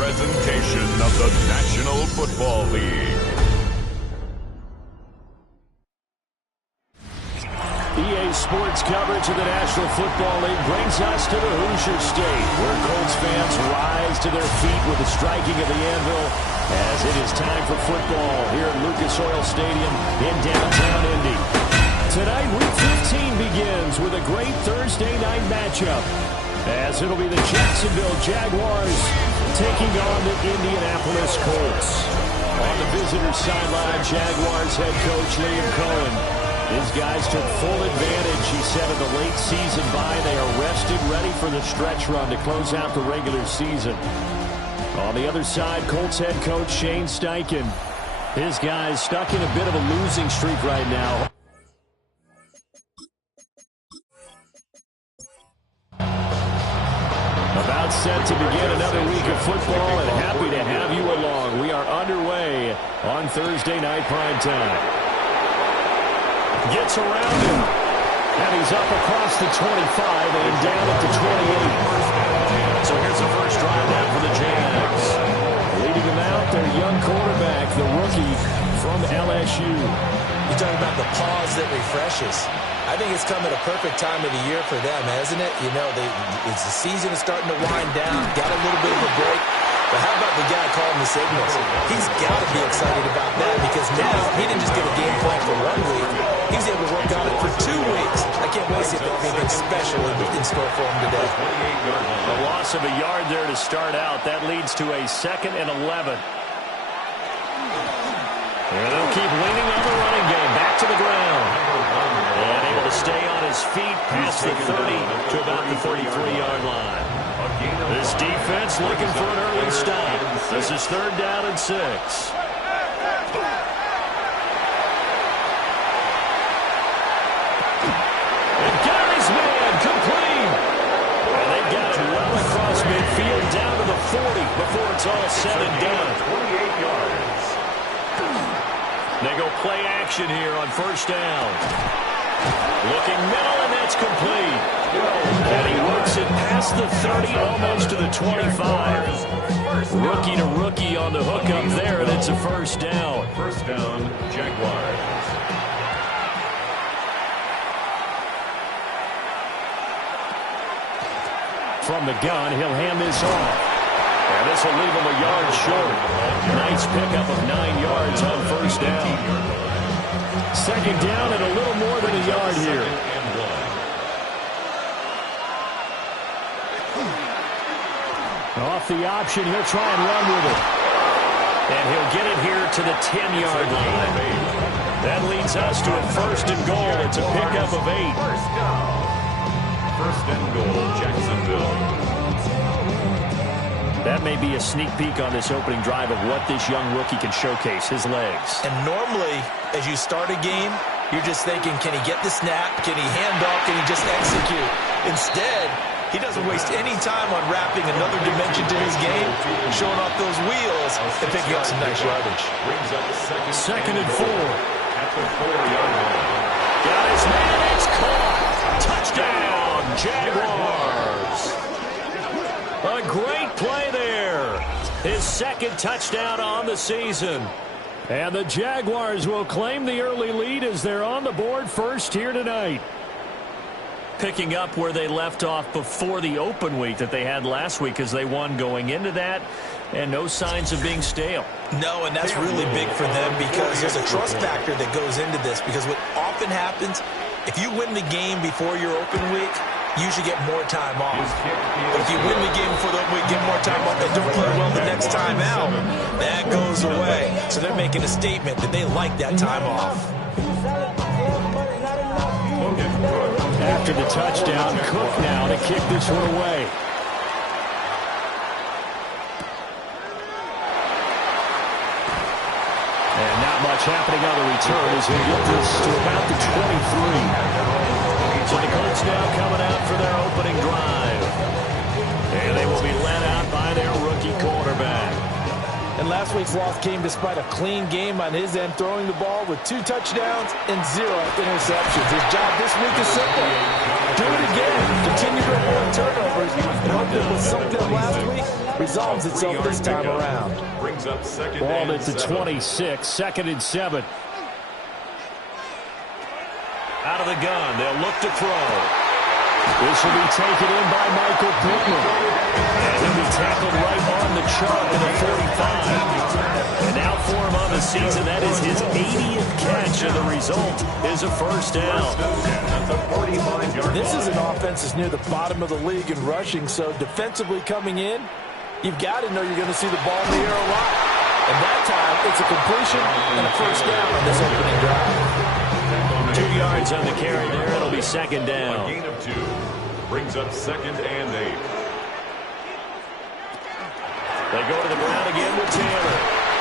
presentation of the National Football League. EA Sports coverage of the National Football League brings us to the Hoosier State, where Colts fans rise to their feet with the striking of the anvil as it is time for football here at Lucas Oil Stadium in downtown Indy. Tonight, Week 15 begins with a great Thursday night matchup, as it'll be the Jacksonville Jaguars taking on the Indianapolis Colts. On the visitor sideline, Jaguars head coach Liam Cohen. His guys took full advantage, he said, of the late season bye. They are rested, ready for the stretch run to close out the regular season. On the other side, Colts head coach Shane Steichen. His guys stuck in a bit of a losing streak right now. About set to begin another week of football, and happy to have you along. We are underway on Thursday night primetime. Gets around him, and he's up across the 25 and down at the 28. So here's the first drive now for the Jags. Leading them out, their young quarterback, the rookie from LSU. You're talking about the pause that refreshes. I think it's come at a perfect time of the year for them, hasn't it? You know, the season is starting to wind down, got a little bit of a break. But how about the guy calling the signals? He's got to be excited about that because now he didn't just get a game plan for 1 week. He's able to work on it for 2 weeks. I can't wait to see if there's anything special in store for him today. A loss of a yard there to start out. That leads to a 2nd and 11. And they'll keep leaning on the running game. Back to the ground. And able to stay on his feet past the 30 to about the 33-yard line. This defense looking for an early stop. This is 3rd down and 6. And got his man complete. And they've got it well across midfield down to the 40 before it's all said and done. 28 yards. They go play action here on 1st down. Looking middle, and that's complete. And he works it past the 30, almost to the 25. Rookie to rookie on the hook up there, and it's a 1st down. 1st down, Jaguars. From the gun, he'll hand this off. And this will leave him a yard short. Nice pickup of 9 yards on 1st down. 2nd down and a little more than a yard here. Off the option, he'll try and run with it. And he'll get it here to the 10-yard line. That leads us to a 1st and goal. It's a pickup of 8. 1st and goal, Jacksonville. That may be a sneak peek on this opening drive of what this young rookie can showcase, his legs. And normally, as you start a game, you're just thinking, can he get the snap? Can he hand off? Can he just execute? Instead, he doesn't waste any time on wrapping another dimension to his game, showing off those wheels, and picking up some nice yardage. 2nd and 4. At the 4-yard line. Got his man, it's caught. Touchdown, Jaguars. A great play there. His 2nd touchdown on the season. And the Jaguars will claim the early lead as they're on the board first here tonight. Picking up where they left off before the open week that they had last week as they won going into that. And no signs of being stale. No, and that's really big for them because there's a trust factor that goes into this. Because what often happens, if you win the game before your open week, you should get more time off. But if you win the game before the open week, get more time off, and don't play well the next time out, that goes away. So they're making a statement that they like that time off. After the touchdown, Cook now to kick this one away. And not much happening on the return as he gets this to about the 23. So the Colts now coming out for their opening drive. And they will be led out by their rookie quarterback. And last week's loss came despite a clean game on his end, throwing the ball with 2 touchdowns and 0 interceptions. His job this week is simple. Do it again. Continue to avoid turnovers. And hope that was something last week. resolves itself this time around. Brings up second Ball at the 7. 26, 2nd and 7. Out of the gun, they'll look to throw. This will be taken in by Michael Pittman. And he'll be tackled right on the chalk at the 45. And now for him on the season, that is his 80th catch, and the result is a first down. This is an offense that's near the bottom of the league in rushing, so defensively coming in, you've got to know you're going to see the ball in the air a lot. And that time, it's a completion and a first down on this opening drive. 2 yards on the carry there. It'll be second down. A gain of 2. Brings up 2nd and 8. They go to the ground again with Taylor.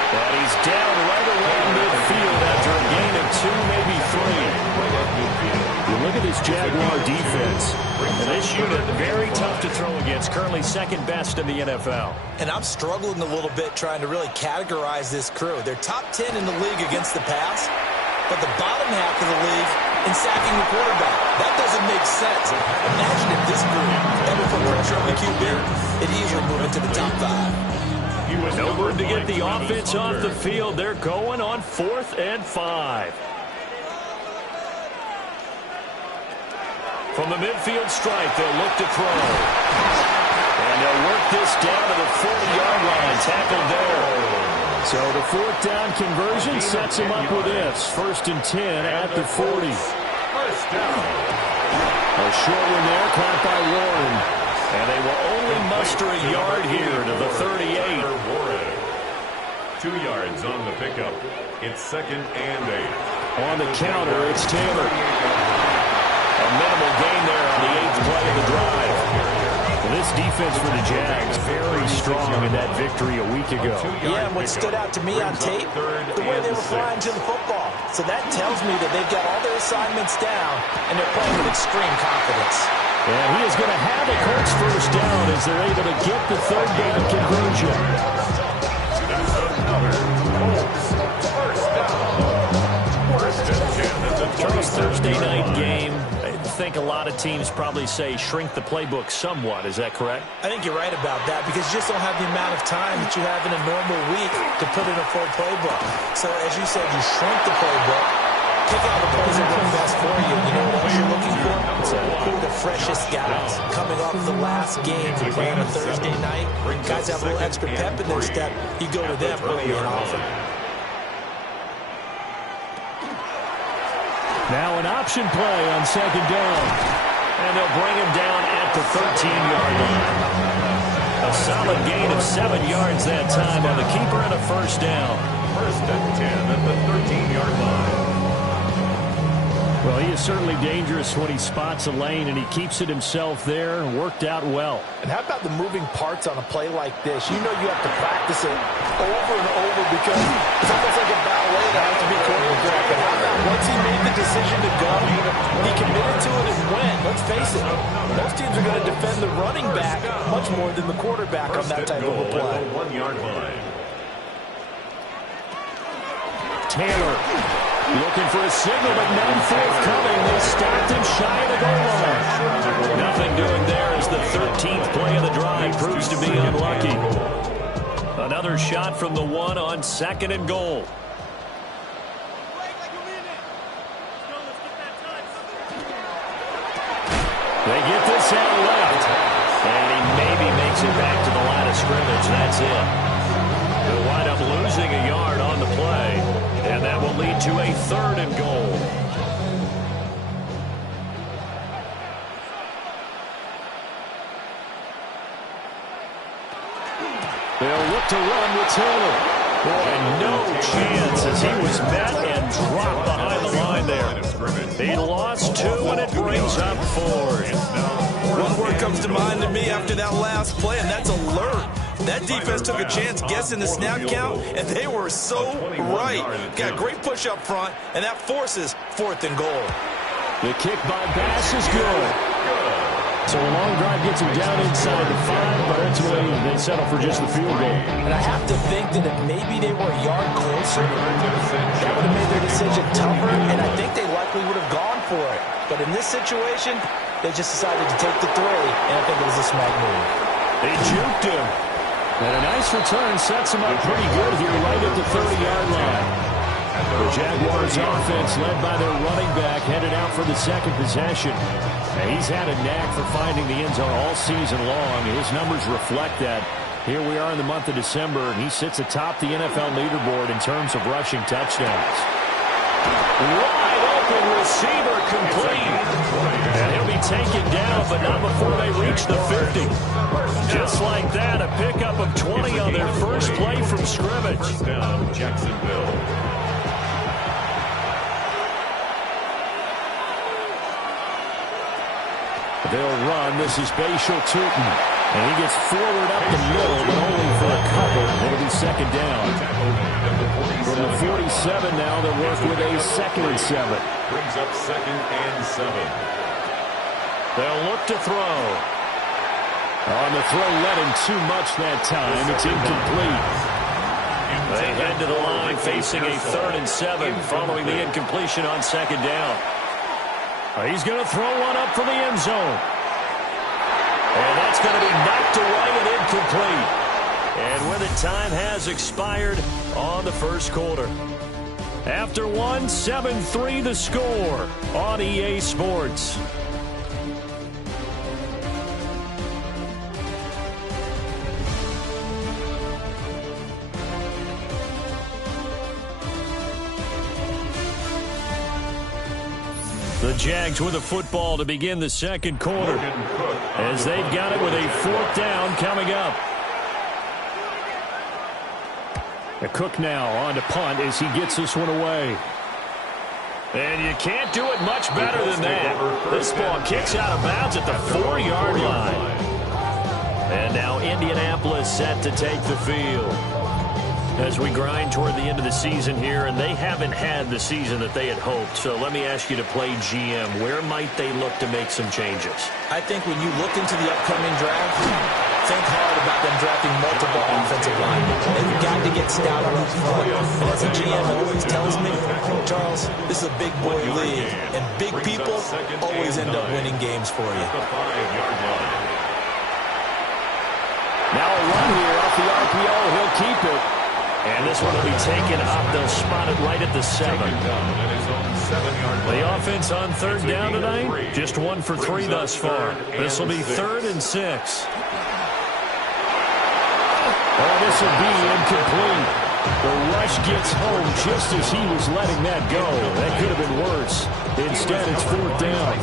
And he's down right around midfield after a gain of 2, maybe 3. You look at this Jaguar defense. And this unit, very tough to throw against. Currently 2nd best in the NFL. And I'm struggling a little bit trying to really categorize this crew. They're top 10 in the league against the pass, but the bottom half of the league in sacking the quarterback. That doesn't make sense. Imagine if this group ever put pressure on the QB, it'd easily move into the top 5. No room to get the offense off the field. They're going on 4th and 5. From the midfield strike, they'll look to throw. And they'll work this down to the 40-yard line. Tackled there. So the 4th down conversion sets him up with this. 1st and 10 at the 40. First down. A short one there, caught by Warren. And they will only muster a yard here to the 38. 2 yards on the pickup. It's 2nd and 8. On the counter, it's Taylor. A minimal gain there on the 8th play of the drive. Well, this defense for the Jags, very strong in that victory a week ago. Yeah, and what stood out to me on tape, the way they were flying to the football. So that tells me that they've got all their assignments down, and they're playing with extreme confidence. And he is going to have a Colts first down as they're able to get the 3rd down conversion. That's another Colts first down. 1st and 10 at the 20. Thursday night game. I think a lot of teams probably say shrink the playbook somewhat. Is that correct? I think you're right about that because you just don't have the amount of time that you have in a normal week to put in a full playbook. So as you said, you shrink the playbook, pick out the plays that work best for you. You know what else you're looking for? Who are the freshest guys coming off the last game to play on a Thursday night? Guys have a little extra pep in their step. You go to them early and often. Now an option play on 2nd down. And they'll bring him down at the 13-yard line. A solid gain of 7 yards that time on the keeper and a first down. 1st and 10 at the 13-yard line. Well, he is certainly dangerous when he spots a lane, and he keeps it himself there and worked out well. And how about the moving parts on a play like this? You know you have to practice it over and over because it's almost like a ballet that has to be choreographed. And how about once he made the decision to go, he committed to it and went. Let's face it, most teams are going to defend the running back much more than the quarterback on that type of a play. 1-yard line. Taylor looking for a signal, but none forthcoming. They stopped him shy of the goal line. Nothing doing there as the 13th play of the drive proves to be unlucky. Another shot from the 1 on 2nd and goal. They get this out left, and he maybe makes it back to the line of scrimmage. That's it. They'll wind up losing a yard on the play, and that will lead to a 3rd and goal. They'll look to run with Taylor. Boy, no chance as he was met and dropped behind the line there. He lost 2, and it brings up 4th. One word comes to mind to me after that last play, and that's alert. That defense took a chance guessing the snap count, and they were so right. Got a great push up front, and that forces 4th and goal. The kick by Bass is good. So a long drive gets him down inside the 5, but ultimately they settle for just the field goal. And I have to think that if maybe they were a yard closer, that would have made their decision tougher, and I think they likely would have gone for it. But in this situation, they just decided to take the 3, and I think it was a smart move. They juked him. And a nice return sets him up pretty good here right at the 30-yard line. The Jaguars offense led by their running back headed out for the second possession. And he's had a knack for finding the end zone all season long. His numbers reflect that. Here we are in the month of December, and he sits atop the NFL leaderboard in terms of rushing touchdowns. Wide open receiver complete. And he'll be taken down, but not before they reach the 50. Just like that, a pickup of 20 on their first play from scrimmage. First down, Jacksonville. They'll run. This is Bashal Tootin. And he gets forward up the middle, but only for a couple. It'll be second down. From the 47 now, they'll work with a 2nd and 7. Brings up 2nd and 7. They'll look to throw. On the throw, let him too much that time. It's incomplete. They head to the line facing a 3rd and 7 following the incompletion on 2nd down. He's going to throw one up for the end zone. And that's going to be knocked away and incomplete. And with it, time has expired on the first quarter. After one, 7-3 the score on EA Sports. The Jags with a football to begin the second quarter as they've got it with a 4th down coming up. Cook now on to punt as he gets this one away. And you can't do it much better than that. This ball kicks out of bounds at the 4-yard line. And now Indianapolis set to take the field. As we grind toward the end of the season here, and they haven't had the season that they had hoped. So let me ask you to play GM. Where might they look to make some changes? I think when you look into the upcoming draft, think hard about them drafting multiple offensive linemen. They've got to get stouter up front. And as a GM always tells me, Charles, this is a big boy league, and big people always end up winning games for you. Now a run here off the RPO. He'll keep it. And this one will be taken up. They'll spot it right at the 7. The offense on 3rd down tonight, just 1 for 3 thus far. This will be 3rd and 6. Oh, this will be incomplete. The rush gets home just as he was letting that go. That could have been worse. Instead, it's 4th down.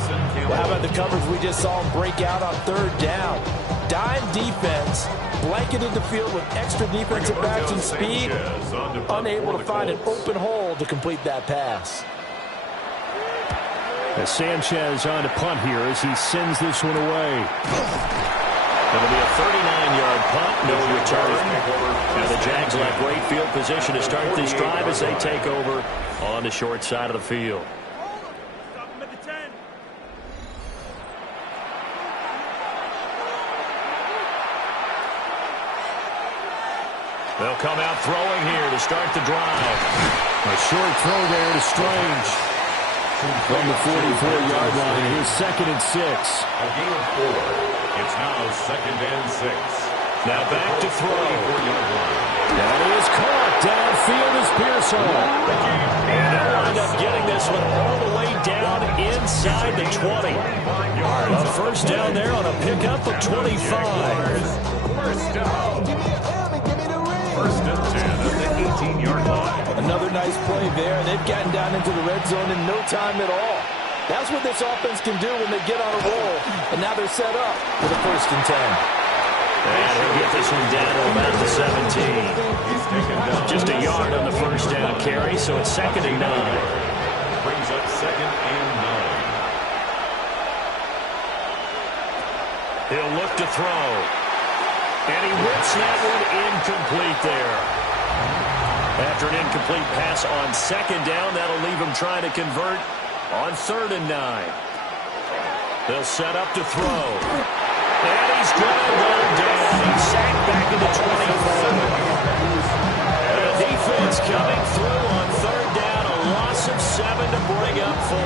Well, how about the coverage we just saw him break out on 3rd down? Dime defense, blanketed the field with extra defensive backs and speed, unable to find an open hole to complete that pass. As Sanchez on to punt here as he sends this one away. It'll be a 39-yard punt, no return. Now the Jags will have great field position to start this drive as they take over on the short side of the field. They'll come out throwing here to start the drive. A short throw there to Strange. From the 44-yard line, here's 2nd and 6. A gain of 4. It's now 2nd and 6. Now back to throw. That is caught. Downfield is Pearson. And they'll wind up getting this one all the way down inside the 20. A first down there on a pickup of 25. First down. First and 10 at the 18-yard line. Another nice play there. They've gotten down into the red zone in no time at all. That's what this offense can do when they get on a roll. And now they're set up for the 1st and 10. And he'll get this one down to about the 17. Just a yard on the first down carry, so it's 2nd and 9. Brings up 2nd and 9. He'll look to throw. And he whips that one incomplete there. After an incomplete pass on 2nd down, that'll leave him trying to convert on 3rd and 9. They'll set up to throw. And he's going to go down. He's sacked back in the 24. The defense coming through on 3rd down. A loss of 7 to bring up 4.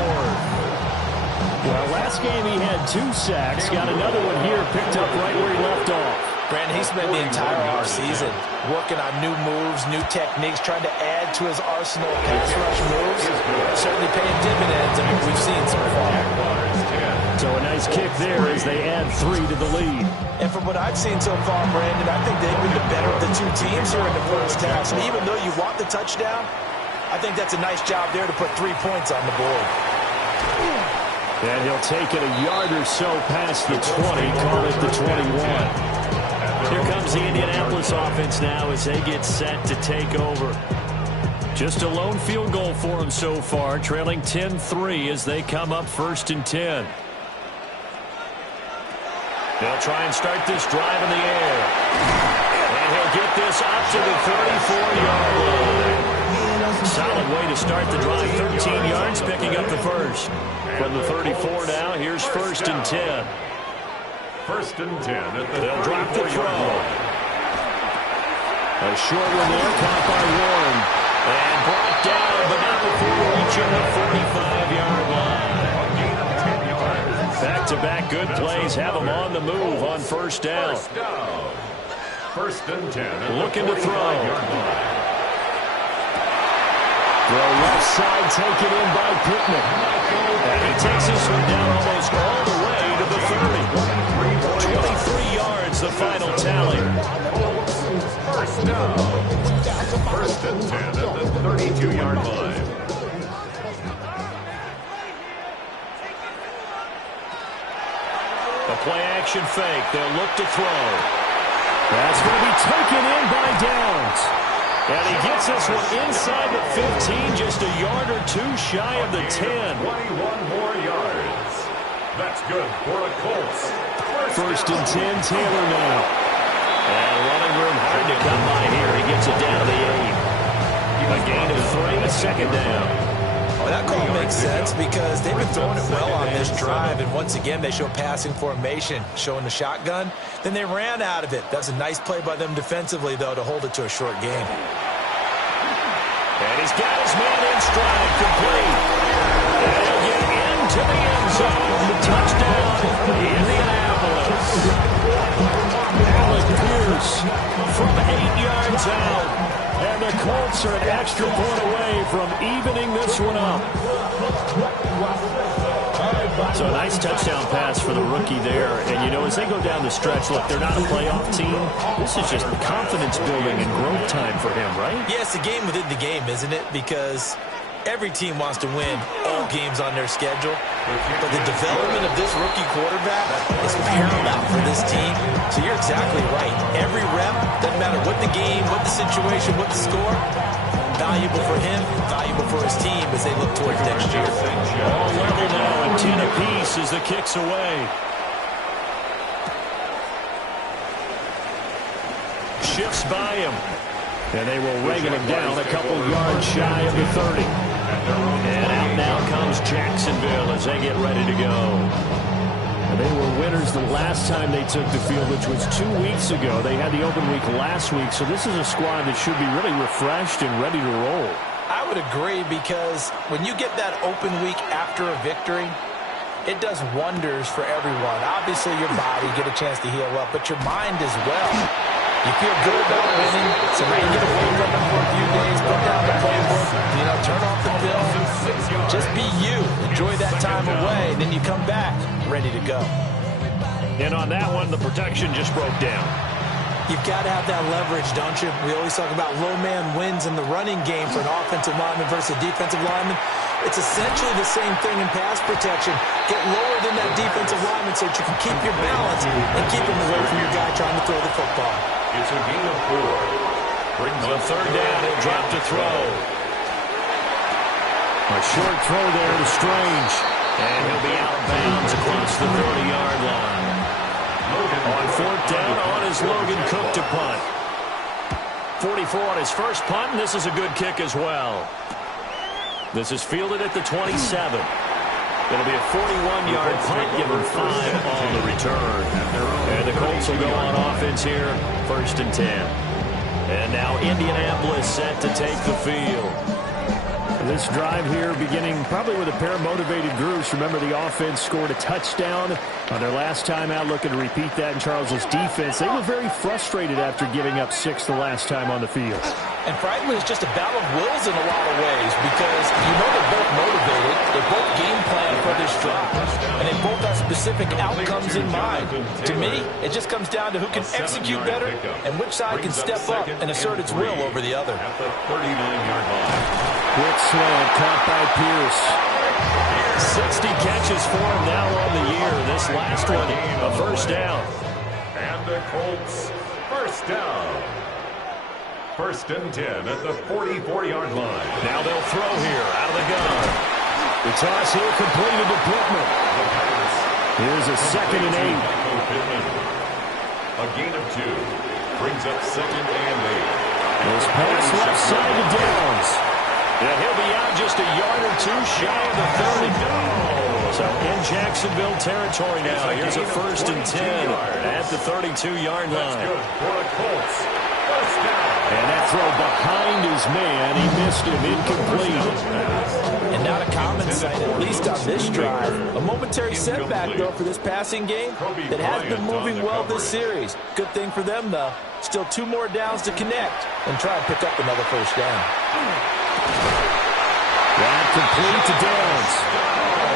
Well, last game he had 2 sacks. Got another one here picked up right where he left off. Brandon, he spent the entire offseason working on new moves, new techniques, trying to add to his arsenal of pass rush moves. Certainly paying dividends, I mean, we've seen so far. So a nice kick there as they add 3 to the lead. And from what I've seen so far, Brandon, I think they've been the better of the two teams here in the first half. So even though you want the touchdown, I think that's a nice job there to put 3 points on the board. And he'll take it a yard or so past the 20, call it the 21. Here comes the Indianapolis offense now as they get set to take over. Just a lone field goal for them so far, trailing 10-3 as they come up 1st and 10. They'll try and start this drive in the air. And he'll get this up to the 34-yard line. Solid way to start the drive, 13 yards, picking up the first. From the 34 now, here's 1st and 10. 1st and 10 at the They'll drop the throw. line. A short one there, caught by Warren. And brought down, but not before reaching the 45-yard line. Back-to-back good plays have them on the move on 1st down. 1st and 10. Looking to throw. Throw left side, taken in by Pittman. And he takes this one down almost all the way to the 30. 23 yards, the final tally. 1st down. 1st and 10 at the 32-yard line. A play-action fake. They'll look to throw. That's going to be taken in by Downs. And he gets this one inside the 15, just a yard or 2 shy of the 10. 21 more yards. That's good for the Colts. 1st and 10, Taylor now. And running room hard to come by here. He gets it down to the 8. A gain of 3, a 2nd down. Well, that call makes sense because they've been throwing it well on this drive, and once again they show passing formation, showing the shotgun. Then they ran out of it. That's a nice play by them defensively, though, to hold it to a short game. And he's got his man in stride, complete. And he'll get into the end zone. The touchdown, Indianapolis. Alec Pierce from 8 yards out. And the Colts are an extra point away from evening this one up. So a nice touchdown pass for the rookie there. And, you know, as they go down the stretch, look, they're not a playoff team. This is just confidence building and growth time for him, right? Yeah, it's a game within the game, isn't it? Because every team wants to win all games on their schedule. But the development of this rookie quarterback is paramount for this team. So you're exactly right. Every rep, doesn't matter what the game, what the situation, what the score, valuable for him, valuable for his team as they look towards next year. All level now, and 10 apiece as the kick's away. Shifts by him. And they will rein him down a couple yards shy of the 30. And out now comes Jacksonville as they get ready to go. And they were winners the last time they took the field, which was 2 weeks ago. They had the open week last week, so this is a squad that should be really refreshed and ready to roll. I would agree, because when you get that open week after a victory, it does wonders for everyone. Obviously, your body, get a chance to heal up, but your mind as well. You feel good about winning, so now you get away from them for a few days, put down the playbook, you know, turn off the film. Just be you. Enjoy that time away, then you come back ready to go. And on that one, the protection just broke down. You've got to have that leverage, don't you? We always talk about low man wins in the running game for an offensive lineman versus a defensive lineman. It's essentially the same thing in pass protection. Get lower than that defensive lineman so that you can keep your balance and keep him away from your guy trying to throw the football. It's a gain of 4. Brings On up 3rd down, he'll drop to throw. A short throw there to Strange. And he'll be out of bounds across the 30-yard line. On 4th down, on is Logan Cook to punt. 44 on his first punt, and this is a good kick as well. This is fielded at the 27. It'll be a 41-yard punt, give him 5 on the return. And the Colts will go on offense here, 1st and 10. And now Indianapolis set to take the field. This drive here beginning probably with a pair of motivated groups. Remember, the offense scored a touchdown on their last time out, looking to repeat that in Charles's defense. They were very frustrated after giving up 6 the last time on the field. And frankly, it's just a battle of wills in a lot of ways because you know they're both motivated. They're both game plan for this drive. And they both have specific outcomes in mind. To me, it just comes down to who can execute better and which side can step up and assert its will over the other. At the 39-yard line. Quick slant caught by Pierce. 60 catches for him now on the year. This last one, a first down. And the Colts, first down. First and 10 at the 44-yard line. Now they'll throw here out of the gun. The toss here completed to Pittman. Here's a 2nd and 8. A gain of 2. Brings up 2nd and 8. This pass left side to Downs. Yeah, he'll be out just a yard or 2 shy of the 30. So in Jacksonville territory now. Here's a 1st and 10 at the 32-yard line. That's good for the Colts. First down. And that throw behind his man. He missed him, incomplete. And not a common sight, at least on this drive. A momentary setback, though, for this passing game that has been moving well this series. Good thing for them, though. Still 2 more downs to connect and try and pick up another first down. That complete to Downs.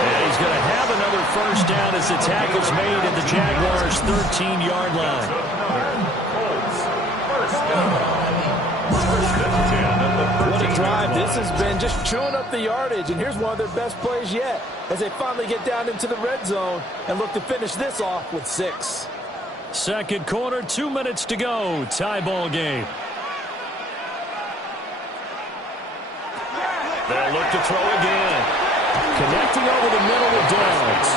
And he's going to have another first down as the tackle's made at the Jaguars' 13-yard line. What a drive this has been, just chewing up the yardage. And here's one of their best plays yet as they finally get down into the red zone and look to finish this off with 6. Second quarter, 2 minutes to go. Tie ball game. They'll look to throw again. Connecting over the middle with Downs.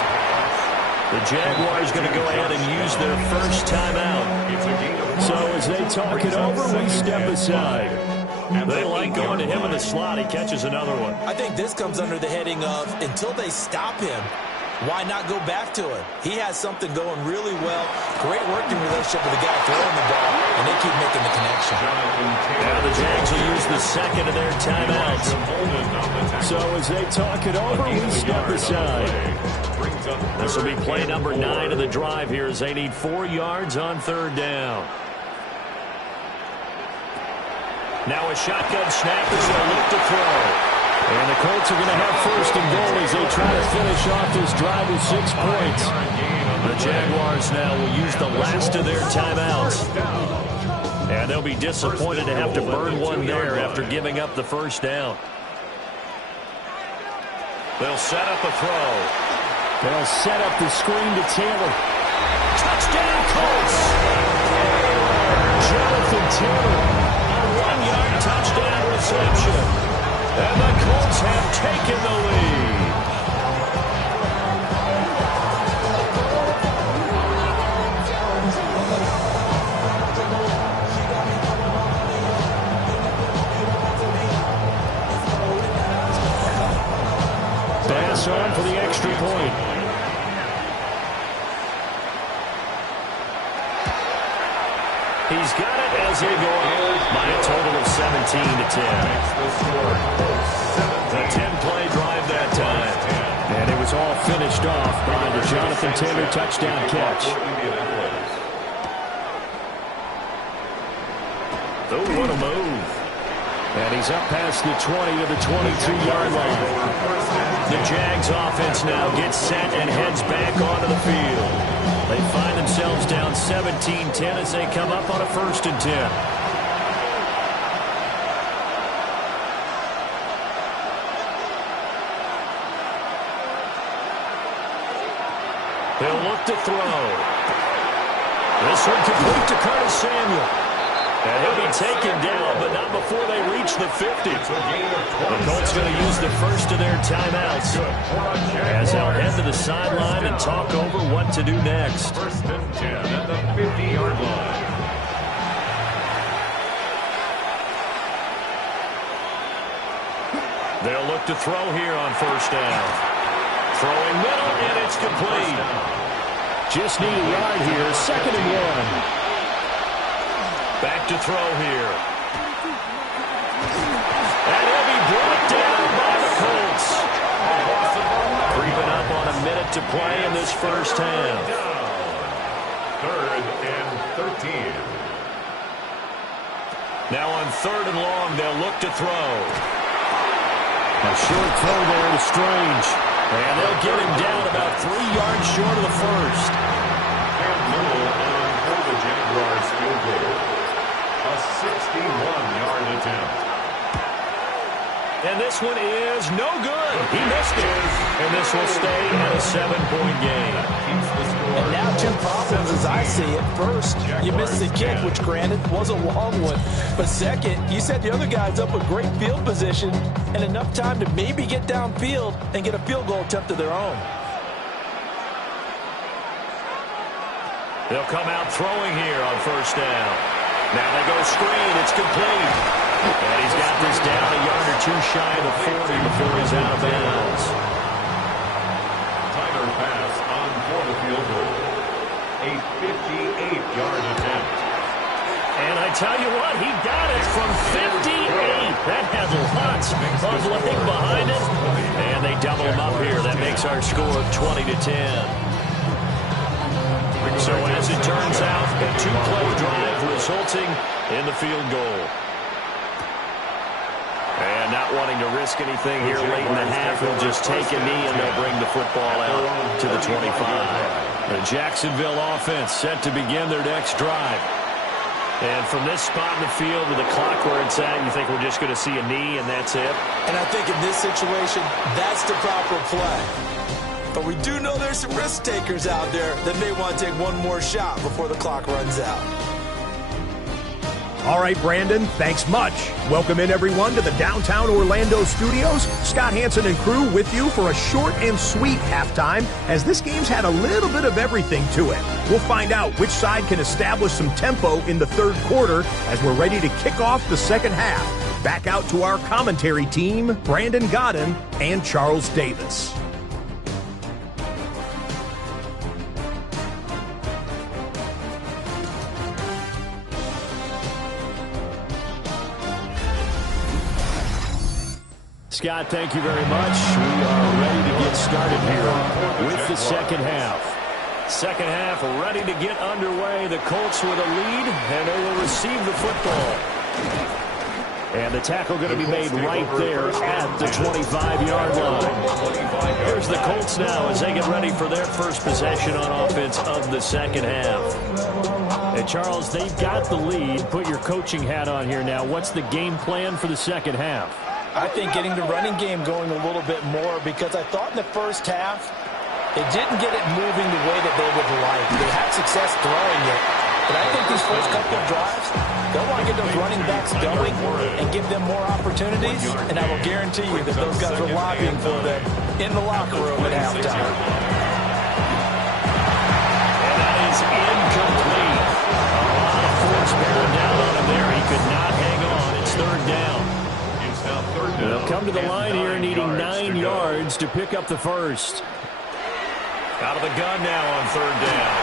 The Jaguars going to go ahead and use their first timeout. So as they talk it over, we step aside. They like going to him in the slot. He catches another one. I think this comes under the heading of until they stop him, why not go back to it? He has something going really well. Great working relationship with the guy throwing the ball, and they keep making the connection. Now the Jags will use the second of their timeouts. So as they talk it over, we step aside. This will be play number 9 of the drive here as they need 4 yards on 3rd down. Now a shotgun snap as they look to throw. And the Colts are going to have 1st and goal as they try to finish off this drive with 6 points. The Jaguars now will use the last of their timeouts. And they'll be disappointed to have to burn one there after giving up the first down. They'll set up a throw. They'll set up the screen to Taylor. Touchdown, Colts! Jonathan Taylor, a 1-yard touchdown reception. And the Colts have taken the lead. Pass on for the extra point. He's got it as they go out by a total of 17-10. The 10-play drive that time. And it was all finished off by the Jonathan Taylor touchdown catch. Oh, what a move. And he's up past the 20 to the 22-yard line. The Jags offense now gets set and heads back onto the field. They find themselves down 17-10 as they come up on a 1st and 10. They'll look to throw. This one complete to Curtis Samuel. And he'll be taken down, but not before they reach the 50. The Colts going to use the first of their timeouts as they'll head to the sideline and talk over what to do next. 1st and 10 at the 50-yard line. They'll look to throw here on 1st down. Throwing middle, and it's complete. Just need a yard here, 2nd and 1. Back to throw here. And he'll be brought down by minute to play in this first half. Third and 13. Now on 3rd and long, they'll look to throw. A short throw there to Strange. And they'll get him down about 3 yards short of the first. And middle on for the Jaguars field goal. A 61-yard attempt. And this one is no good. He missed it. And this will stay at a 7-point game. And now 2 problems as I see it. First, you missed the kick, which granted was a long one. But second, you set the other guys up with great field position and enough time to maybe get downfield and get a field goal attempt of their own. They'll come out throwing here on 1st down. Now they go screen. It's complete. And he's got this down a yard or 2 shy of the 40 before he's out of bounds. Tighter pass on for the field goal. A 58-yard attempt. And I tell you what, he got it from 58. That has lots of leg behind it. And they double him up here. That makes our score 20-10. So as it turns out, a 2-play drive resulting in the field goal. And not wanting to risk anything here late in the half, he'll just take a knee and they'll bring the football out to the 25. The Jacksonville offense set to begin their next drive. And from this spot in the field with the clock where it's at, you think we're just going to see a knee and that's it? And I think in this situation, that's the proper play. But we do know there's some risk takers out there that may want to take one more shot before the clock runs out. All right, Brandon, thanks much. Welcome in, everyone, to the downtown Orlando studios. Scott Hansen and crew with you for a short and sweet halftime, as this game's had a little bit of everything to it. We'll find out which side can establish some tempo in the 3rd quarter as we're ready to kick off the 2nd half. Back out to our commentary team, Brandon Godden and Charles Davis. Scott, thank you very much. We are ready to get started here with the 2nd half. 2nd half ready to get underway. The Colts with a lead, and they will receive the football. And the tackle going to be made right there at the 25-yard line. Here's the Colts now as they get ready for their first possession on offense of the 2nd half. And Charles, they've got the lead. Put your coaching hat on here now. What's the game plan for the 2nd half? I think getting the running game going a little bit more, because I thought in the first half they didn't get it moving the way that they would like. They had success throwing it, but I think these first couple of drives, they'll want to get those running backs going and give them more opportunities, and I will guarantee you that those guys are lobbying for them in the locker room at halftime. And that is incomplete. A lot of force bearing down on him there. He could not hang on. It's 3rd down. They'll come to the line here needing 9 yards to pick up the first. Out of the gun now on 3rd down.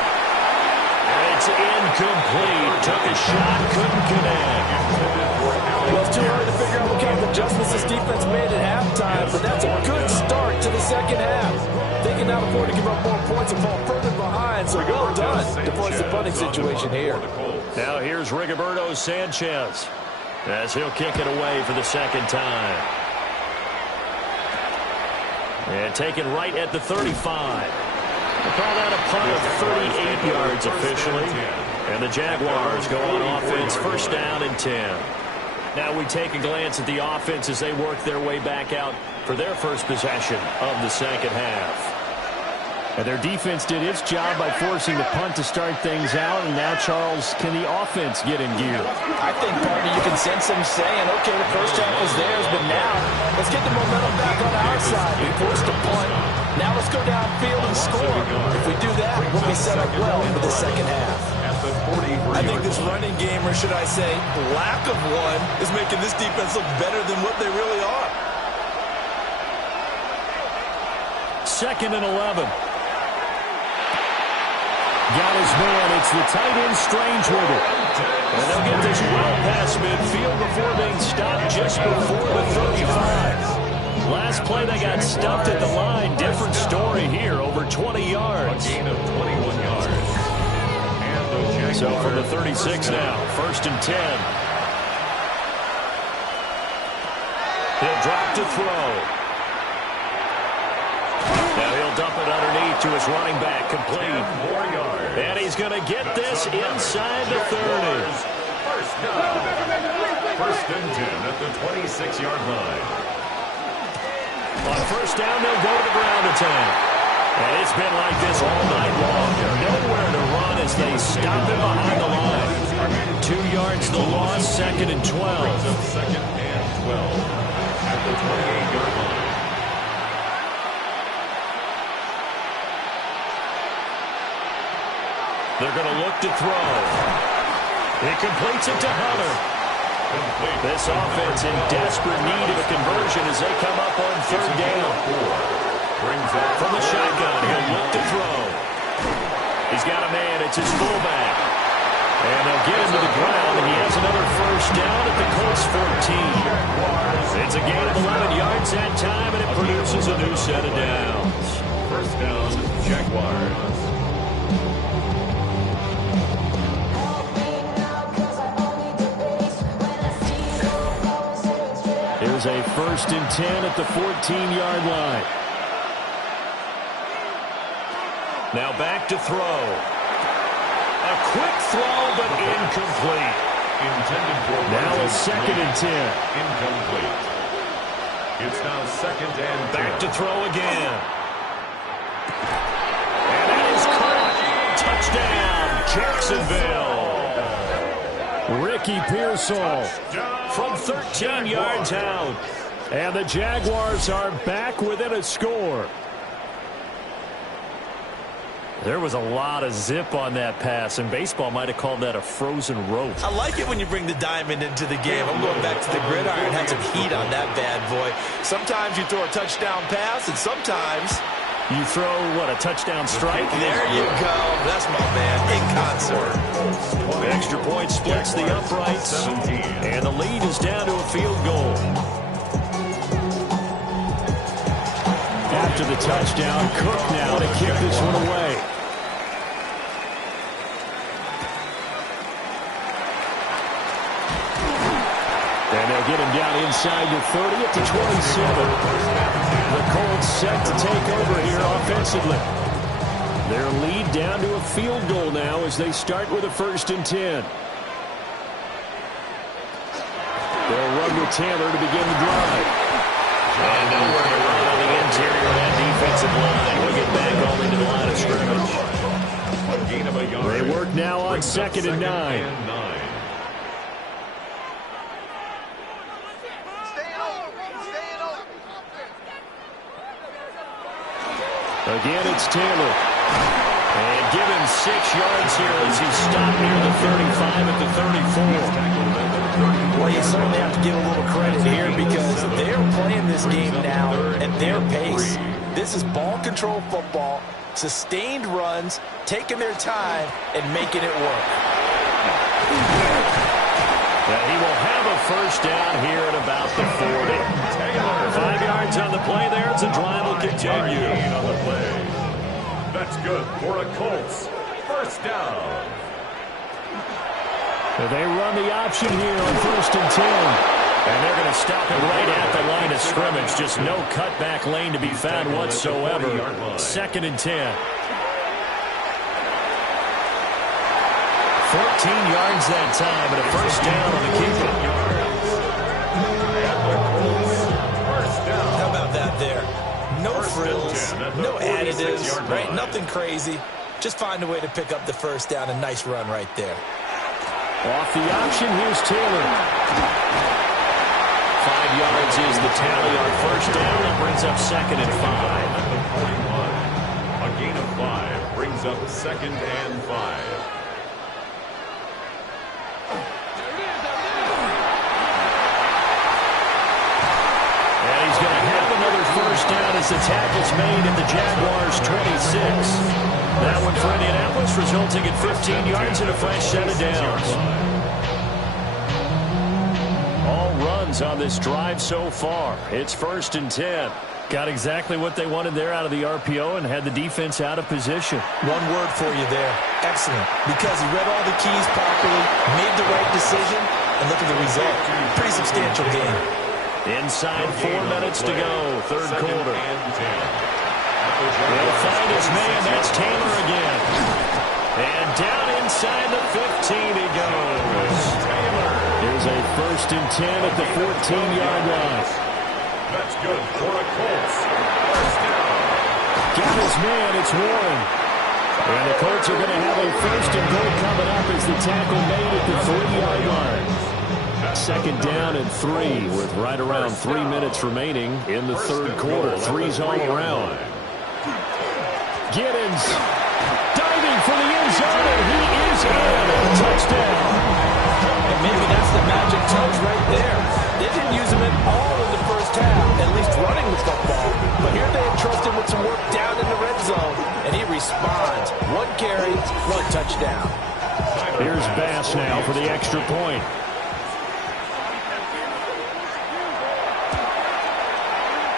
And it's incomplete. Took a shot, couldn't connect. Well, it's too early to figure out what kind of adjustments this defense made at halftime, but that's a good start to the 2nd half. They can now afford to give up more points and fall further behind, so well done to force the punting situation here. Now here's Rigoberto Sanchez as he'll kick it away for the 2nd time. And taken right at the 35. We'll call that a punt of 38 yards officially. And the Jaguars go on offense, 1st down and 10. Now we take a glance at the offense as they work their way back out for their first possession of the 2nd half. And their defense did its job by forcing the punt to start things out. And now, Charles, can the offense get in gear? I think, partner, you can sense them saying, okay, the first half was theirs, but now let's get the momentum back on our side. We forced a punt. Now let's go downfield and score. If we do that, we'll be set up well for the 2nd half. I think this running game, or should I say lack of one, is making this defense look better than what they really are. 2nd and 11. Got his man. It's the tight end Strange with it. And they'll get this well past midfield before being stopped just before the 35. Last play play, they got stuffed at the line. Different story here, over 20 yards. A gain of 21 yards. And the Jaguars So from the 36 now, 1st and 10. He'll drop to throw. Now he'll dump it underneath to his running back, complete. 4 yards. And he's going to get this inside the 30. First down. 1st and 10 at the 26-yard line. On 1st down, they'll go to the ground attack. And it's been like this all night long. Nowhere to run as they stop him behind the line. 2 yards the loss, 2nd and 12. 2nd and 12 at the 28-yard line. They're going to look to throw. He completes it to Hunter. This offense in desperate need of a conversion as they come up on 3rd down. From the shotgun, he'll look to throw. He's got a man. It's his fullback. And they'll get him to the ground, and he has another 1st down at the Colts 14. It's a gain of 11 yards that time, and it produces a new set of downs. 1st down, Jaguars. Here's a 1st and 10 at the 14-yard line. Now back to throw. A quick throw, but incomplete. Intended for now a 2nd and 10. Incomplete. It's now 2nd and 10. Back to throw again. And that is caught. Touchdown, Jacksonville. Ricky Pearsall from 13 yards out. And the Jaguars are back within a score. There was a lot of zip on that pass, and baseball might have called that a frozen rope. I like it when you bring the diamond into the game. I'm going back to the gridiron. Had some heat on that bad boy. Sometimes you throw a touchdown pass, and sometimes you throw, what, a touchdown strike? There you go. That's my man in concert. The extra point splits the uprights, and the lead is down to a field goal. After the touchdown, Cook now to kick this one away. And they'll get him down inside the 30 at the 27. The Colts set to take over here offensively. Their lead down to a field goal now as they start with a 1st and 10. They'll run with Taylor to begin the drive. And nowhere to run on the interior of that defensive line. We'll get back only to the line of scrimmage. They work now on 2nd and 9. Again, it's Taylor. And give him 6 yards here as he's stopped near the 35 at the 34. Well, you certainly have to give a little credit here because they're playing this game now at their pace. This is ball control football, sustained runs, taking their time, and making it work. And he will have a 1st down here at about the 40. 5 yards on the play there. It's a drive will continue. On the play. That's good for a Colts 1st down. They run the option here on 1st and 10. And they're going to stop it right at the line of scrimmage. Just no cutback lane to be found whatsoever. 2nd and 10. 14 yards that time, and a 1st down on the keeper. How about that there? No frills, no additives, right? Nothing crazy. Just find a way to pick up the 1st down. A nice run right there. Off the option, here's Taylor. 5 yards is the tally on 1st down. That brings up 2nd and 5. A gain of 5 brings up 2nd and 5. Down as the tackle's made at the Jaguars 26. That one for Indianapolis, resulting in 15 yards and a fresh set of downs. All runs on this drive so far. It's 1st and 10. Got exactly what they wanted there out of the RPO and had the defense out of position. One word for you there. Excellent. Because he read all the keys properly, made the right decision, and look at the result. Pretty substantial game. Inside 4 minutes to go, third quarter. They'll find his man. That's Taylor again. And down inside the 15 he goes. Here's a 1st and 10 at the 14-yard line. That's good for the Colts. First down. Got his man. It's Warren. And the Colts are going to have a 1st and goal coming up as the tackle made at the 3-yard line. 2nd down and 3 with right around 3 minutes remaining in the third quarter. Threes all around. Giddens diving for the end zone, and he is in. Touchdown. And maybe that's the magic touch right there. They didn't use him at all in the first half, at least running the football. But here they entrust him with some work down in the red zone, and he responds. 1 carry, 1 touchdown. Here's Bass now for the extra point.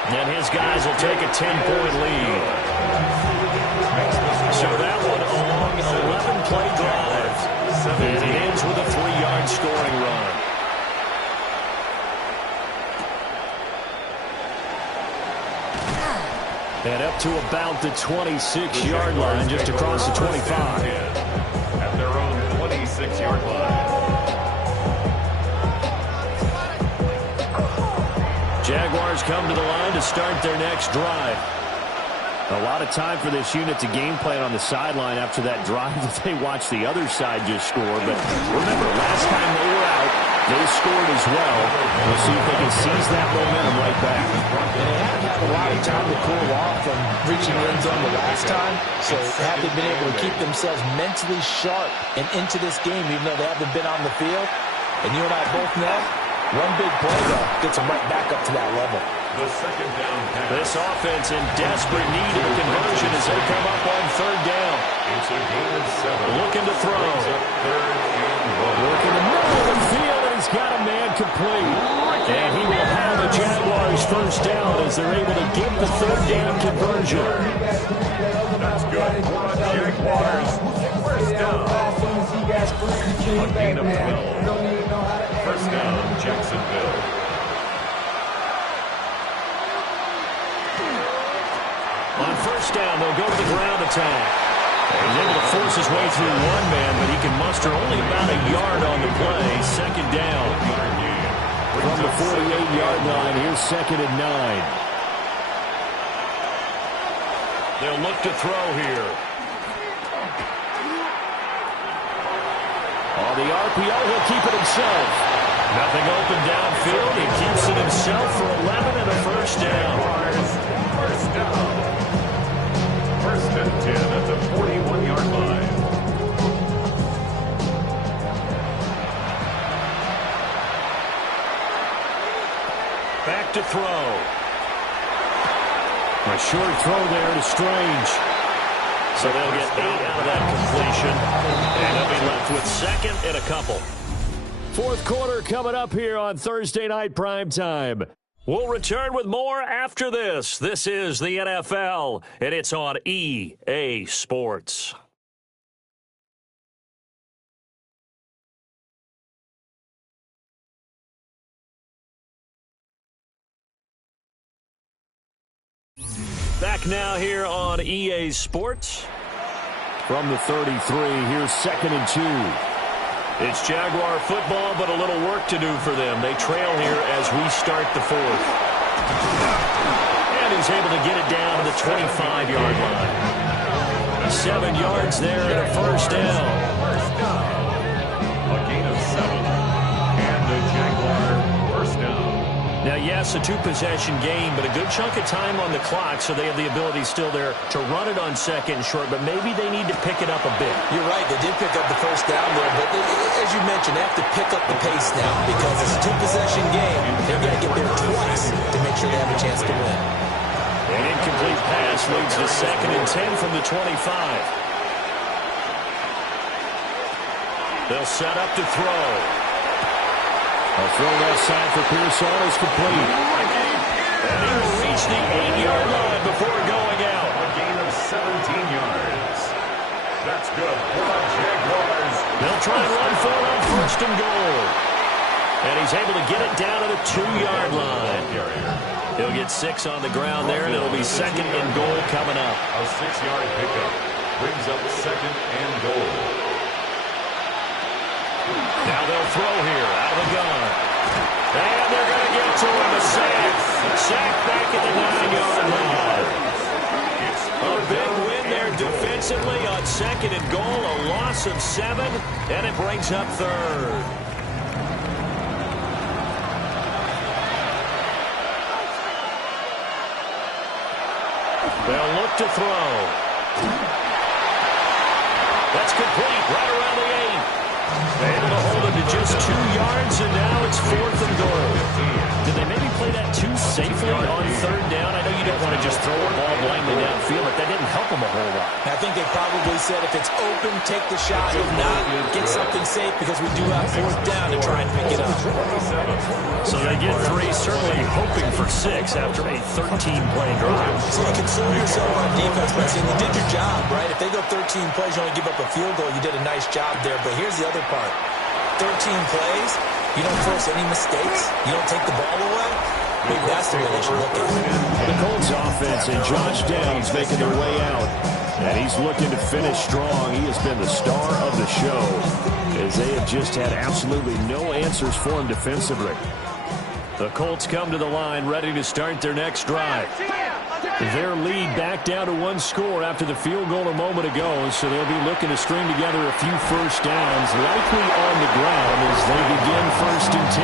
And his guys will take a 10-point lead. So that one a long 11-play drive. And it ends with a 3-yard scoring run. And up to about the 26-yard line, just across the 25. At their own 26-yard line. Jaguars come to the line to start their next drive. A lot of time for this unit to game plan on the sideline after that drive that they watched the other side just score. But remember, last time they were out, they scored as well. We'll see if they can seize that momentum right back. And they haven't had a lot of time to cool off from reaching the end zone the last time. So have they been able to keep themselves mentally sharp and into this game, even though they haven't been on the field? And you and I both know, one big play, though, gets them right back up to that level. The 2nd down pass. This offense in desperate need of a conversion as they come up on 3rd down. It's a gain of 7. Looking to throw. Working the middle of the field, and he's got a man complete. And he will have the Jaguars 1st down as they're able to get the 3rd down conversion. That's good for the Jaguars. 1st down. A gain of 12. 1st down, Jacksonville. On 1st down, they'll go to the ground attack. He's able to force his way through one man, but he can muster only about a yard on the play. 2nd down. From the 48-yard line, here's 2nd and 9. They'll look to throw here. On the RPO, he'll keep it himself. Nothing open downfield. He keeps it himself for 11 and a 1st down. 1st down. 1st and 10 at the 41-yard line. Back to throw. A short throw there to Strange. So they'll get 8 out of that completion. And they'll be left with 2nd and a couple. 4th quarter coming up here on Thursday Night Primetime. We'll return with more after this. This is the NFL, and it's on EA Sports. Back now here on EA Sports. From the 33, here's 2nd and 2. It's Jaguar football, but a little work to do for them. They trail here as we start the 4th. And he's able to get it down to the 25-yard line. 7 yards there and a 1st down. A gain of 7. And the Jaguar 1st down. Now, yes, a 2-possession game, but a good chunk of time on the clock, so they have the ability still there to run it on 2nd and short, but maybe they need to pick it up a bit. You're right. They did pick up the 1st down there, but as you mentioned, they have to pick up the pace now because it's a 2-possession game. They're going to get there twice to make sure they have a chance to win. An incomplete pass leads to 2nd and 10 from the 25. They'll set up to throw. A throw left side for Pearson is complete. And he will reach reach the 8-yard line before going out. A gain of 17 yards. That's good for the Jaguars. They'll try and run for it on first and goal. And he's able to get it down to the 2-yard line. He'll get 6 on the ground there, and it'll be second and goal coming up. A 6-yard pickup brings up second and goal. Now they'll throw here out of the gun. And they're going to get to him. A sack. Sack back at the 9-yard line. A big win there defensively on second and goal. A loss of 7, and it brings up third. They'll look to throw. That's complete right around the 8. Able to hold him to just 2 yards, and now it's fourth and goal. Did they maybe play that too safely on third down? I know you don't want to just throw a ball blindly downfield, but that didn't help them a whole lot. I think they probably said if it's open, take the shot. If not, get something safe because we do have fourth down to try and pick it up. So they get 3, certainly hoping for 6 after a 13-play drive. So you console yourself on defense by saying you did your job, right? If they go 13 plays, you only give up a field goal, you did a nice job there. But here's the other part. 13 plays, you don't force any mistakes, you don't take the ball away. Maybe that's the way they should look at it. The Colts offense and Josh Downs making their way out. And he's looking to finish strong. He has been the star of the show as they have just had absolutely no answers for him defensively. The Colts come to the line ready to start their next drive. Their lead back down to 1 score after the field goal a moment ago, so they'll be looking to string together a few first downs, likely on the ground as they begin first and 10.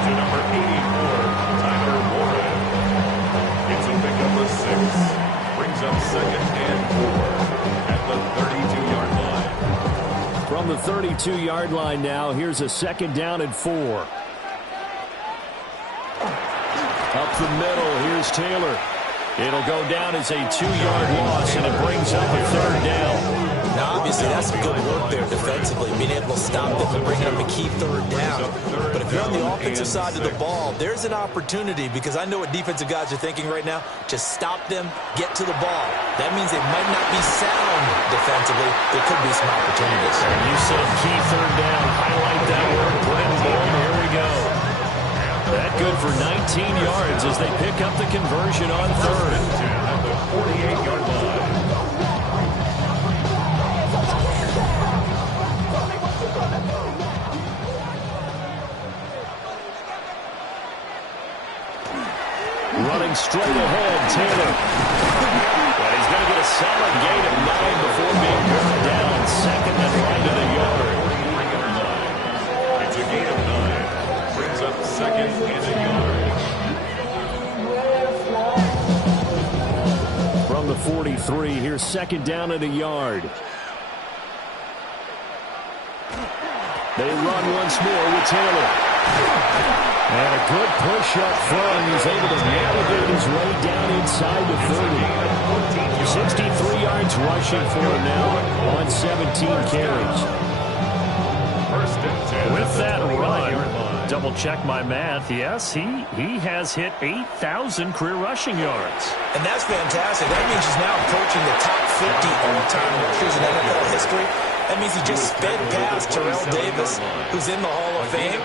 To number 84, Tyler Warren. It's a pickup of 6. Brings up second and 4 at the 32-yard line. From the 32-yard line now, here's a second down and 4. Up the middle, here's Taylor. It'll go down as a 2-yard loss, and it brings up a third down. Now, obviously, that's some good work there defensively, being able to stop them and bring up a key third down. But if you're on the offensive side of the ball, there's an opportunity, because I know what defensive guys are thinking right now, to stop them, get to the ball. That means they might not be sound defensively. There could be some opportunities. And you said key third down. Highlight that word. Put in bold. Here we go. That good for 19 yards as they pick up the conversion on third. At the 48-yard line. Running straight ahead, Taylor. But he's going to get a solid gain of 9 before being brought down. Second and right of the yard. It's a gain of 9. Brings up second and a yard. From the 43, here's second down and a yard. They run once more with Taylor. And a good push up front. He's able to navigate his way down inside the 30. 63 yards rushing for him now on 17 carries. First and 10. With that run, double check my math. Yes, he has hit 8,000 career rushing yards. And that's fantastic. That means he's now approaching the top 50 all-time rushers in NFL history. That means he just sped past Terrell Davis, who's in the Hall of Fame.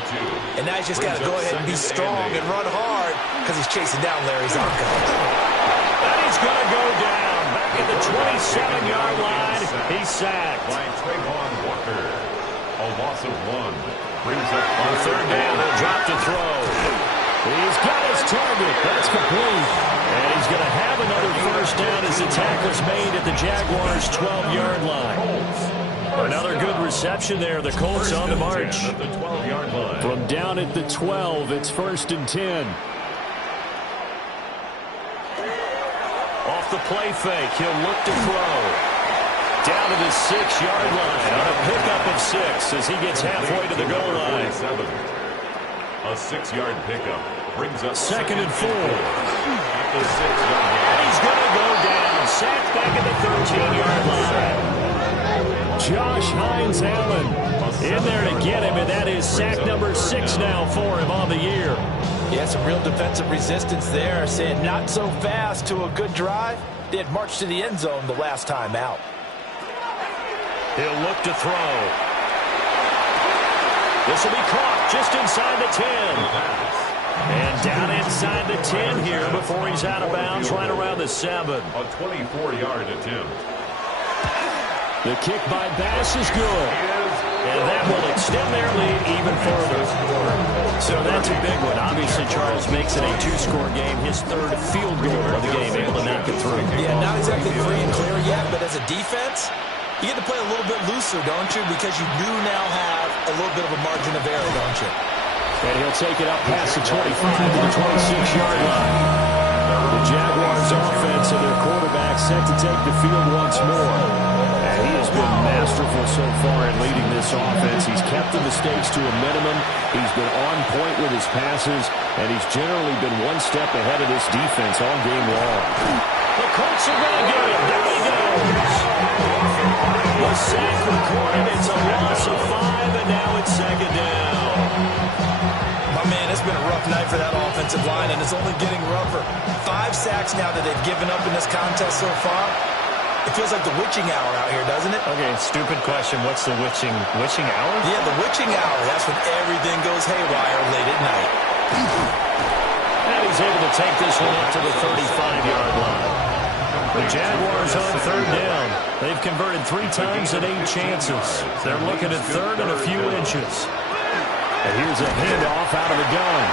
And now he's just got to go ahead and be strong and run hard because he's chasing down Larry Zonka. And he's going to go down. Back at the 27-yard line. He's sacked. By Trayvon Walker. A loss of 1. Brings up On third down, he'll drop to throw. He's got his target. That's complete. And he's going to have another first down as the tackle's made at the Jaguars' 12-yard line. Another good reception there. The Colts on the march. At the 12-yard line. From down at the 12, it's first and 10. Off the play fake, he'll look to throw. Down to the 6-yard line on a pickup of 6 as he gets halfway to the goal line. A 6-yard pickup brings up Second and 4. At the 6-yard line. And he's going to go down. Sacked back at the 13-yard line. Josh Hines Allen in there to get him, and that is sack number 6 now for him on the year. Yeah, some real defensive resistance there, saying not so fast to a good drive. They had marched to the end zone the last time out. He'll look to throw. This will be caught just inside the 10. And down inside the 10 here before he's out of bounds, right around the 7. A 24-yard attempt. The kick by Bass is good. And that will extend their lead even further. So that's a big one. Obviously, Charles makes it a 2-score game. His third field goal of the game, able to knock it through. Yeah, not exactly free and clear yet, but as a defense, you get to play a little bit looser, don't you? Because you do now have a little bit of a margin of error, don't you? And he'll take it up past the 25 to the 26-yard line. The Jaguars offense and their quarterback set to take the field once more. And he has been masterful so far in leading this offense. He's kept the mistakes to a minimum. He's been on point with his passes, and he's generally been one step ahead of this defense all game long. The Colts are going to get him. There he goes. The sack recorded. It's a loss of 5, and now it's second down. My man, it's been a rough night for that offensive line, and it's only getting rougher. 5 sacks now that they've given up in this contest so far. It feels like the witching hour out here, doesn't it? Okay, stupid question. What's the witching hour? Yeah, the witching hour. That's when everything goes haywire late at night. And he's able to take this one up to the 35-yard line. The Jaguars on third down. They've converted 3 times at 8 chances. They're looking at third and a few inches. And here's a handoff out of the gun.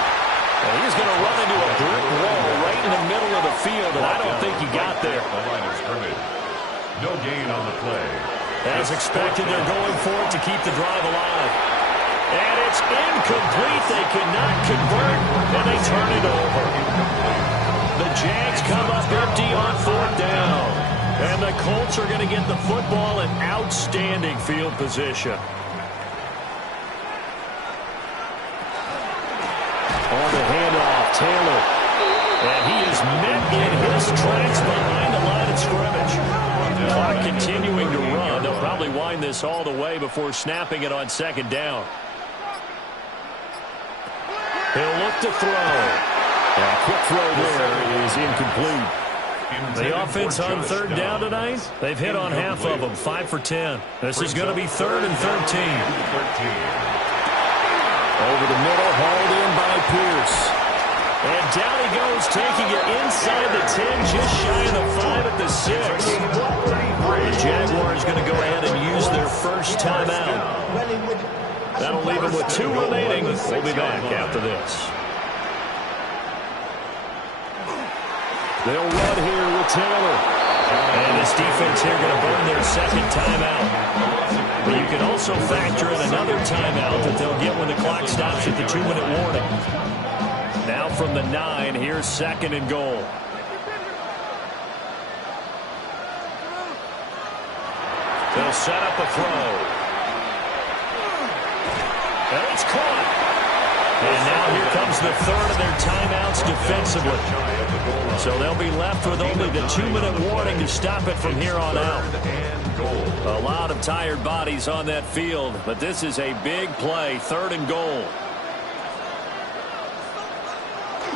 And he's going to run into a brick wall right in the middle of the field, and I don't think he got there. The line of scrimmage. No gain on the play. As expected, they're going for it to keep the drive alive. And it's incomplete. They cannot convert, and they turn it over. The Jags come up empty on 4th down. And the Colts are going to get the football in outstanding field position. On the handoff, Taylor. And he is met in his tracks behind the line of scrimmage. Clock continuing to run. They'll probably wind this all the way before snapping it on 2nd down. He'll look to throw. And a quick throw there is incomplete. The offense on 3rd down tonight, they've hit on half of them, 5 for 10. This is going to be 3rd and 13. Over the middle, hauled in by Pierce. And down he goes, taking it inside the 10, just shy of the 5 at the 6. The Jaguars going to go ahead and use their first timeout. That'll leave them with 2 remaining. We'll be back after this. They'll run here with Taylor. And this defense here going to burn their 2nd timeout. But you can also factor in another timeout that they'll get when the clock stops at the 2-minute warning. Now from the 9, here's 2nd and goal. They'll set up a throw. And it's caught. And now here comes the 3rd of their timeouts defensively. So they'll be left with only the 2-minute warning to stop it from here on out. A lot of tired bodies on that field, but this is a big play, 3rd and goal.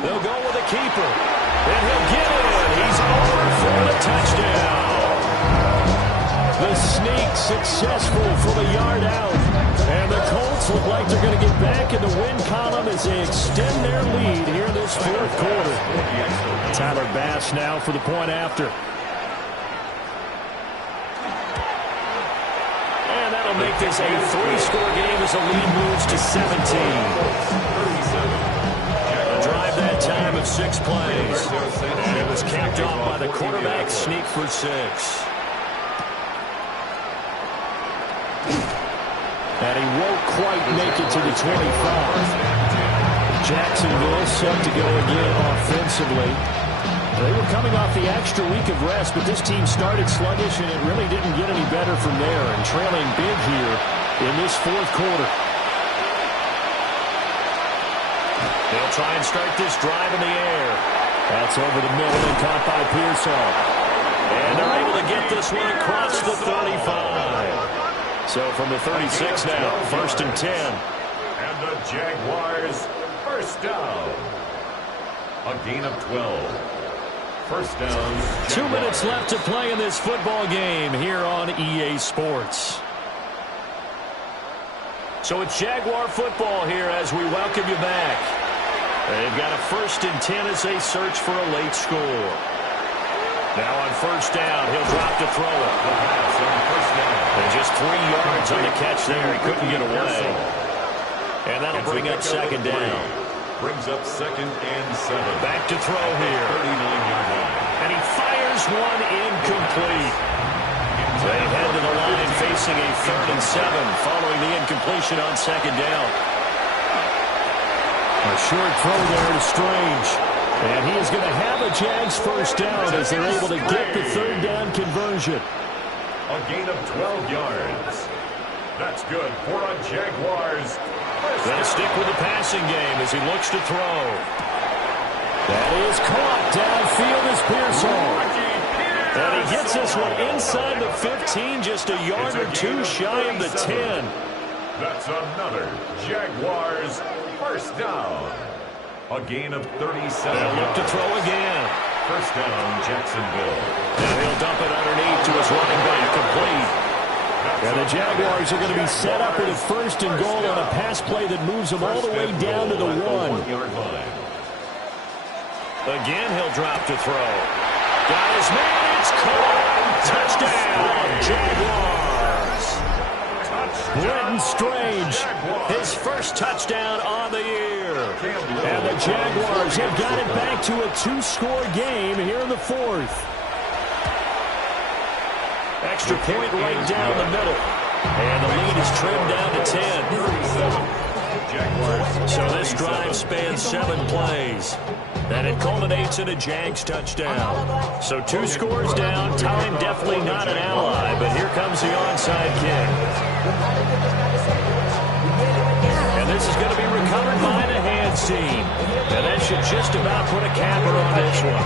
They'll go with a keeper. And he'll get it. He's over for the touchdown. The sneak successful from a yard out. And the Colts look like they're going to get back in the win column as they extend their lead here in this 4th quarter. Tyler Bass now for the point after. And that'll make this a 3-score game as the lead moves to 17. A drive that time of 6 plays. And it was capped off by the quarterback sneak for 6. And he won't quite make it to the 25. Jacksonville set to go again offensively. They were coming off the extra week of rest, but this team started sluggish, and it really didn't get any better from there, and trailing big here in this 4th quarter. They'll try and start this drive in the air. That's over the middle and caught by Pearsall. And they're able to get this one across the 35. So from the 36 now, 1st and 10. And the Jaguars First down. A gain of 12. First down. Jaguars. 2 minutes left to play in this football game here on EA Sports. So it's Jaguar football here as we welcome you back. They've got a 1st and 10 as they search for a late score. Now on first down, he'll drop to throw it. And just 3 yards on the catch there. He couldn't get away. And that'll bring up second down. Brings up 2nd and 7. Back to throw here. 39-yard line. And he fires one incomplete. They head to the line facing a 3rd and 7 following the incompletion on second down. A short throw there to Strange. And he is going to have a Jags first down as they're able to get the 3rd down conversion. A gain of 12 yards. That's good for a Jaguars. They'll stick with the passing game as he looks to throw. That is caught downfield as Pearsall. And he gets this one inside the 15, just a yard or 2 shy of the 10. That's another Jaguars first down. A gain of 37. They'll look to throw again. First down, Jacksonville. And he'll dump it underneath to his running back, complete. And the Jaguars are going to be set up with a 1st and goal on a pass play that moves them all the way down to the 1. Again, he'll drop to throw. Got his man, it's caught. Touchdown, Jaguars. Brenton Strange, his first touchdown on the year. And the Jaguars have got it back to a 2-score game here in the 4th. Extra point right down the middle. And the lead is trimmed down to 10. So this drive spans 7 plays. And it culminates in a Jags touchdown. So 2 scores down. Time definitely not an ally. But here comes the onside kick. And this is going to be recovered by the hands team. And that should just about put a capper on this one.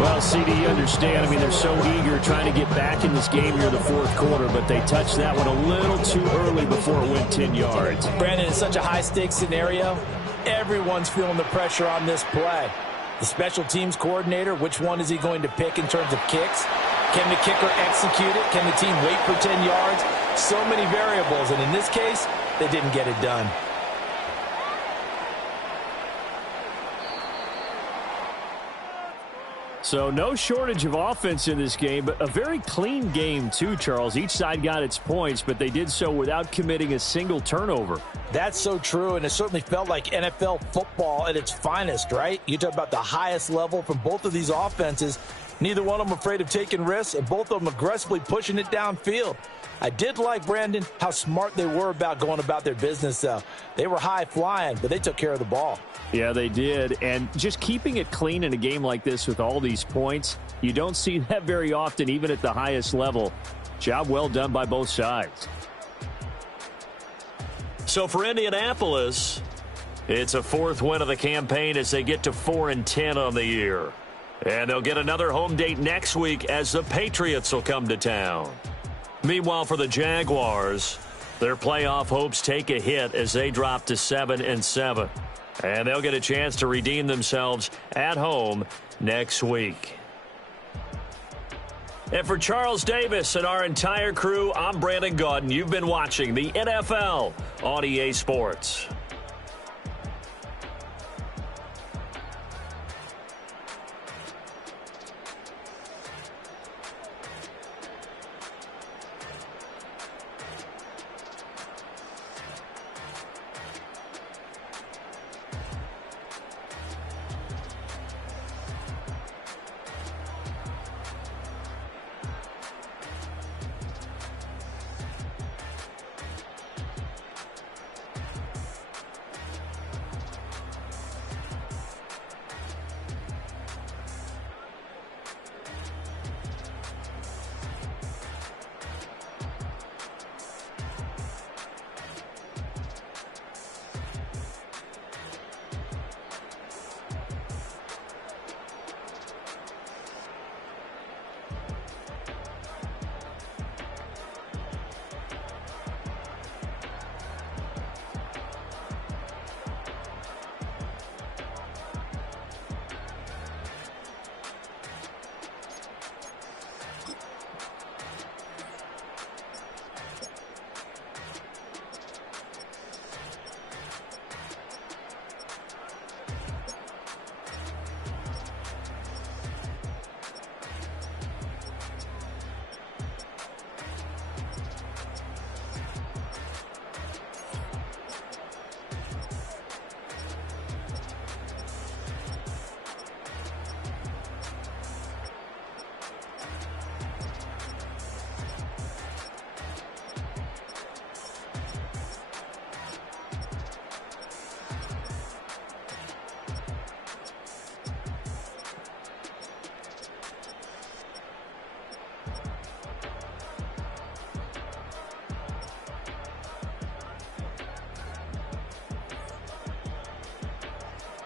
Well, CD, you understand. I mean, they're so eager trying to get back in this game here in the 4th quarter, but they touched that one a little too early before it went 10 yards. Brandon, it's such a high-stakes scenario. Everyone's feeling the pressure on this play. The special teams coordinator, which one is he going to pick in terms of kicks? Can the kicker execute it? Can the team wait for 10 yards? So many variables, and in this case, they didn't get it done. So no shortage of offense in this game, but a very clean game too, Charles. Each side got its points, but they did so without committing a single turnover. That's so true, and it certainly felt like NFL football at its finest, right? You talk about the highest level from both of these offenses. Neither one of them afraid of taking risks, and both of them aggressively pushing it downfield. I did like, Brandon, how smart they were about going about their business, though. They were high-flying, but they took care of the ball. Yeah, they did. And just keeping it clean in a game like this with all these points, you don't see that very often, even at the highest level. Job well done by both sides. So for Indianapolis, it's a 4th win of the campaign as they get to 4-10 on the year. And they'll get another home date next week as the Patriots will come to town. Meanwhile, for the Jaguars, their playoff hopes take a hit as they drop to 7-7. And they'll get a chance to redeem themselves at home next week. And for Charles Davis and our entire crew, I'm Brandon Gaudin. You've been watching the NFL on EA Sports.